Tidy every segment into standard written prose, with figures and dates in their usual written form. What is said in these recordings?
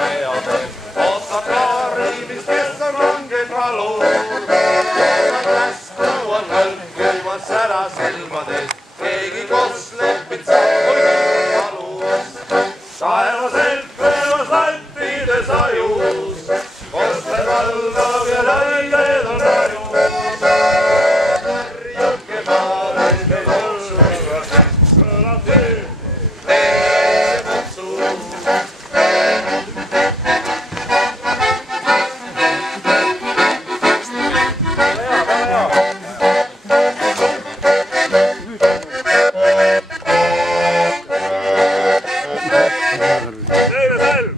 peale. Ootad kaarilis, kes on range kalur. Ootad läsku on hõlkuvad sära silmades. Keegi koslepid saab valus. Taevaselt veevas lantide sajus. Kosle kaldav ja lained on rajus. Tärjuke maalis meil otsu. Teise kutsu.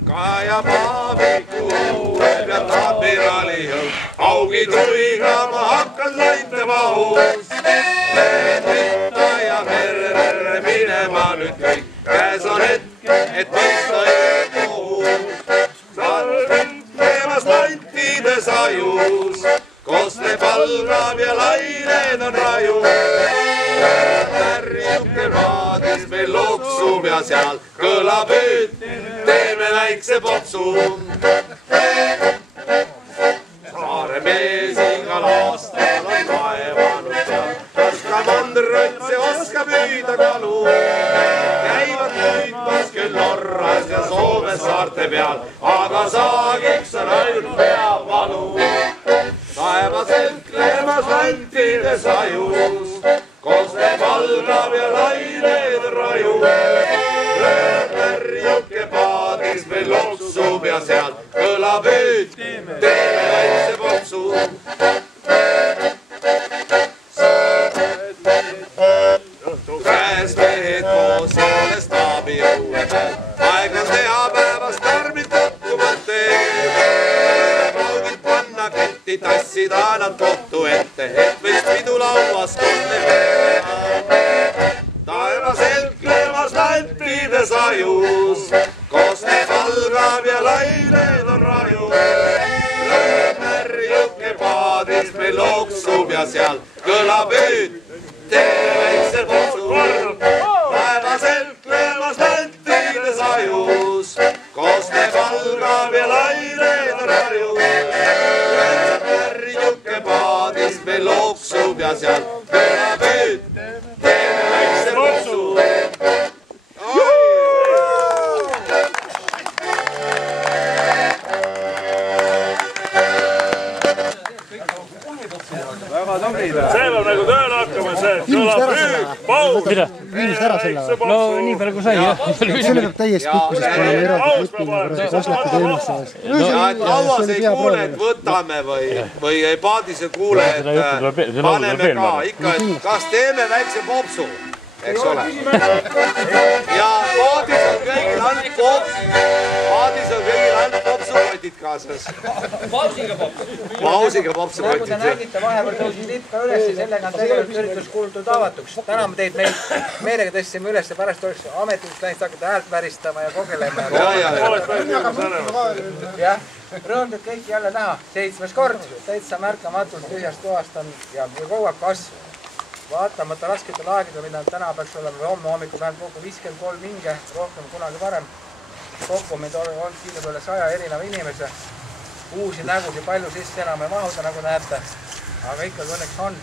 Kaja Paaviku uue peal tabirali jõud. Augi tuiga ma hakkan lainte mahus. Lähen võtta ja merre minema nüüd kõik. Käes on hetk, et mõista kohus. Sarvend teemas lantide sajus. Kosle palgab ja lained on rajus. Tärjuke maadis meil loksub ja seal kõlab hüüd. Teeme väikse potsu. Saare mees igal aastal on kaevanud seal. Kas ka mandrõtse oskab püüda kalu. Käivad püüdmas küll Norras ja Soomes saarte peal. Aga saagiks on ainult peavalu. Taevaselt kleemas lantide sajus. Kosle palgab ja lained rajub. Tärjuke paadis meil loksub ja sealt kõlab hüüd. Teeme väikse potsu. Käes mehed koos selles taabi õue peal. Aeg on teha päevast tärmid kokku mõtteed. Maugid panna ketti, tassida nad kohtu ette. Et võiks pidu lauas kosle peale. Taevaselt kleemas lantide sajus. Kosle palgab ja lained on rajus. Tärjuke paadis meil loksub ja seal kõlab hüüd. Teeme väikse potsu. Taevaselt kleemas lantide sajus. Kosle palgab ja lained on rajus. Tärjuke paadis meil loksub ja seal kõlab hüüd. Teeme väikse potsu. See peab nagu tööle hakkama, see kõlab hüüd, paus, väikse potsu. No nii palju kui sai, jah. Selle peab täiesti pikku, sest me oleme eraldi klipina Koslaki teemasse. Ja et lauas ei kuule, et võtame või ei paadis ei kuule, et paneme ka ikka, et kas teeme väikse popsu, eks ole. Ja paadis on kõigil ainult pops. Paadis on kõigil ainult popsukotid kaasas. Pausiga popsu. Pausiga popsukotid. Nagu te nägite, vahepeal tõusid lipp ka üles ja sellega on tegelikult üritus kuulutud avatuks. Täna me teid meelega tõstsime üles ja pärast oleks ametlikult läinud hakata häält väristama ja kogelema. Jah, rõõm teid kõiki jälle näha. 7. kord, täitsa märkamatult tühjast toast on ja kogu aeg kasv. Vaatamata rasketel aegidel, mida täna peaks olema homme hommikul vähemalt kokku 53 hinge, rohkem kunagi varem. Kokku meid on olnud siin üle 100 erineva inimese. Uusi nägusi palju sisse enam ei mahuda, nagu näete. Aga ikkagi õnneks on.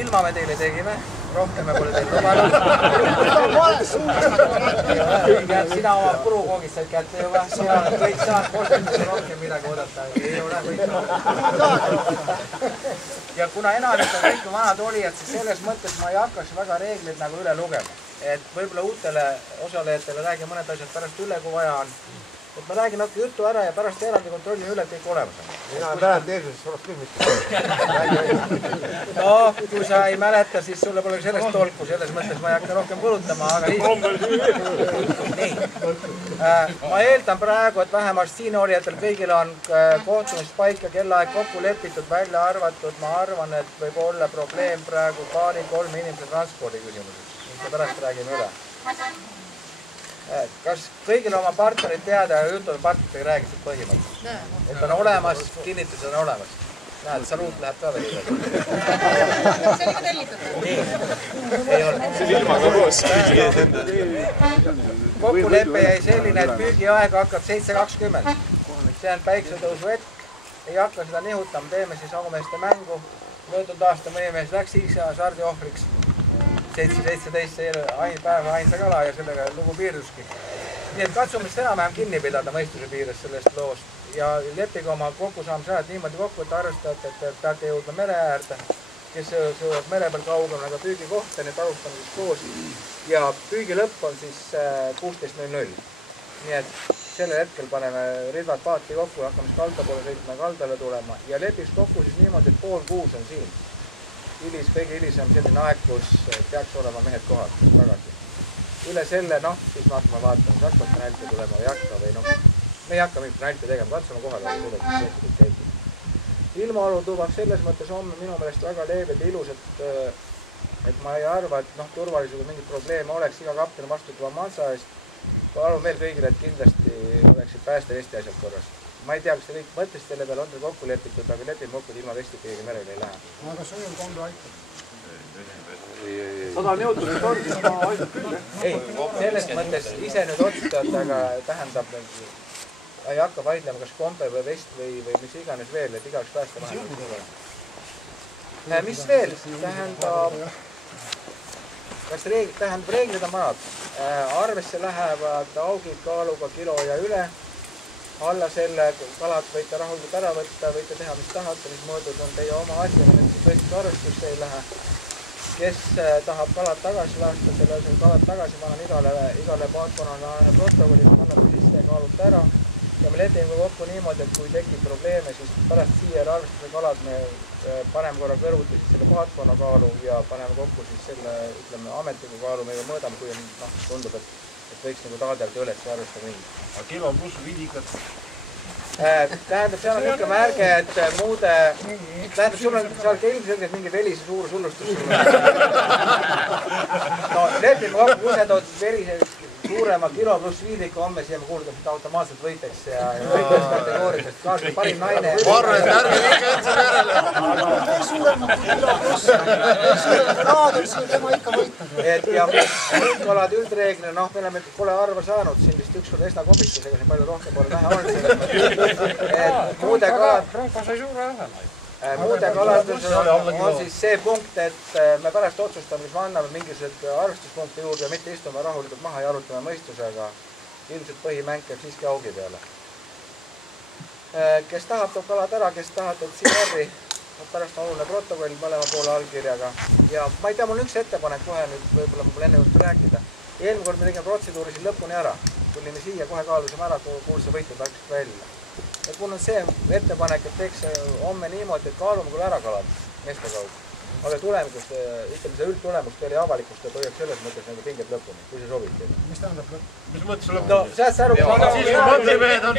Ilma me teile tegime. Rohkem me pole teil lubanud. Sina oma purukoogid said kätte juba. Sina kõik saad kostumisse rohkem midagi oodata. Ei ole kõik. Ja kuna enamik on kõik vanad olijad, siis selles mõttes ma ei hakkaks väga reegleid nagu üle lugema. Et võib-olla uutele osalejatele räägin mõned asjad pärast üle, kui vaja on. Et ma räägin natuke juttu ära ja pärast eraldi kontrollin üle, et kõik olemas on. Mina ei mäleta eelmisest korrast küll mitte. No, kui sa ei mäleta, siis sulle pole sellest tolku. Selles mõttes ma ei hakka rohkem kulutama, aga nii. Ma eeldan praegu, et vähemalt siin olijatel kõigil on kohtumispaika kellaaeg kokku lepitud, välja arvatud. Ma arvan, et võib olla probleem praegu 2-3 inimese transpordi küsimuses. Pärast räägime üle. Kas kõigil oma partnerid teada ja jutud partneritega räägisid põhimõtteliselt? Et on olemas, kinnitused on olemas. Näed, saluut läheb ka veel. See oli ka tellitud. Nii, ei olnud. See oli ilmaga koos. Kokkulepe jäi selline, et püügiaeg hakkab 7.20. See on päiksetõusu hetk. Ei hakka seda nihutama, teeme siis aumeeste mängu. Möödunud aasta meie mees läks X-ja sardi ohvriks. 7.17 päeva ainsa kala ja sellega lugu piirduski. Nii et katsume seda enam-vähem kinni pidada mõistuse piires sellest loost. Ja leppige oma kokkusaamise ajad niimoodi kokku, et arvestate, et peate jõudma mere äärde, kes jõuab mere peal kaugem nagu püügikohta, nii et alustame siis koos. Ja püügi lõpp on siis 16.00. Nii et sellel hetkel paneme ridvad paati kokku ja hakkame siis kalda poole sõitma ja kaldale tulema. Ja lepiks kokku siis niimoodi, et 5:30 on siin. Kõige hilisem selline aeg, kus peaks olema mehed kohal tagasi. Üle selle, siis me hakkame vaatama, kas hakkab penalti tulema või ei hakka või me ei hakka mingit penalti tegema, katsume kohal olla selle, mis tegelikult käitub. Ilmaolu tuvab selles mõttes homme minu meelest väga leebed ja ilus, et ma ei arva, et turvalisusega mingit probleeme oleks, iga kapten vastutab oma matsa eest. Palun veel kõigile, et kindlasti oleksid päästevesti asjad korras. Ma ei tea, kas te kõik mõtlesite selle peale, on teil kokku lepitud, aga lepime kokku, et ilma vesti keegi merele ei lähe. Aga sujul kombi aitab. 100 Newtonit on, siis ma aitab küll. Ei, selles mõttes ise nüüd otsustada, aga tähendab, ei hakka vaidlema, kas kombe või vest või mis iganes veel, et igaks päästa vahendab. Mis veel? Tähendab, reeglid on vanad. Arvesse lähevad augid kaaluga kilo ja üle. Alla selle kalad võite rahulikult ära võtta, võite teha, mis tahate, mis mõõdud on teie oma asja, nüüd tõesti arvestusse ei lähe. Kes tahab kalad tagasi lasta, selle kalad tagasi panen igale paatkonnale protokolli, annate sisse ja kaalute ära. Ja me lepime kokku niimoodi, et kui tekib probleeme, siis pärast siia arvestuse kalad me paneme korra kõrvuti selle paatkonna kaalu ja paneme kokku siis selle, ütleme, ametliku kaalu, me juba mõõdame, kui tundub, et võiks nagu taadelt üles arvestada mingi. Aga kilo pluss viidikad? Tähendab, seal on ikka märge, et muude... Tähendab, sul on ilmselgelt mingi velise suur sullustus. No, lepime kokku, kui sa tood velise suurema kilo pluss viidiku homme, siia me kuulutame seda automaatselt võiteks ja võiteks kategoorilisest. Kaasa parim naine... Ma arvan, et ärge ikka üldse järele. Suurema kilo pluss. Raadul siin tema ikka võitnud. Ja kalad üldreeglina, me oleme pole arva saanud siin vist ükskord Esna Kopistusega, siin palju rohkem pole näha olnud. Muude kaladus on siis see punkt, et me pärast otsustame, kus me anname mingisugused arvestuspunkte juurde ja mitte istume rahulikult maha ja arutame mõistusega. Ilmselt põhimäng käib siiski augi peale. Kes tahab, toob kalad ära, kes tahab, et CR-i pärast oluline protokoll mõlema poole allkirjaga. Ja ma ei tea, mul on üks ettepanek kohe nüüd, võib-olla ma pole enne juurde rääkida. Eelmine kord me tegime protseduuri siin lõpuni ära. Tulime siia, kohe kaalusime ära, kuulse võitjad läksid välja. Et mul on see ettepanek, et teeks homme niimoodi, et kaalume küll ära kalad meeste kaudu. Aga tulemikust, ütleme see üldtulemust oli avalikust ja toiaks selles mõttes nagu pinged lõpuni, kui see sobib teile. Mis tähendab lõpp? Mis mõttes lõpuni? No, sealt see aru... Siis kui mandrimehed on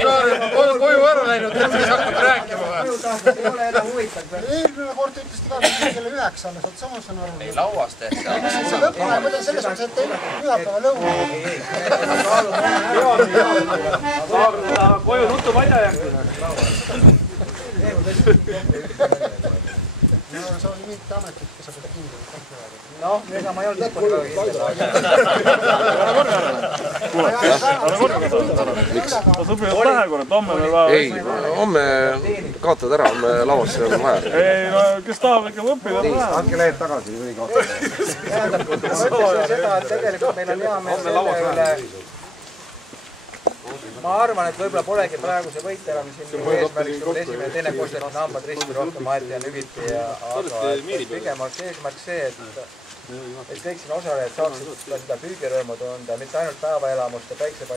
koju ära läinud, et siis hakkab rääkima või? Ei ole enam huvitav. Eelmine kord ütlesid ka, et kelle 9 alles, oot samas on aru. Ei, lauas tehti. See lõpune, mõtlen selles mõttes, et teile pühapäeva lõuna. Saab seda koju nuttu padja jänkida. No, see oli mitte ametlik, kes sa pead kindel. Noh, ega ma ei olnud lõpuni väga kindel. Ta sõbrivad lähe korra, homme meil vaja. Ei, homme kaotad ära, homme lauas ei ole vaja. Ei, no kes tahab ikka õppida, on vaja. Andke lehed tagasi, või kaotad. Tähendab, ma ütlesin seda, et tegelikult meil on hea meel selle üle. Ma arvan, et võib-olla polegi praegu see võit enam siin eesmärgiks, kui esimene teine kostjad on hambad risti rohkem aeti ja nügiti, aga pigem oleks eesmärk see, et kõik siin osalejad saaksid seda püügirõõmu tunda, mitte ainult päevaelamust ja päiksepalli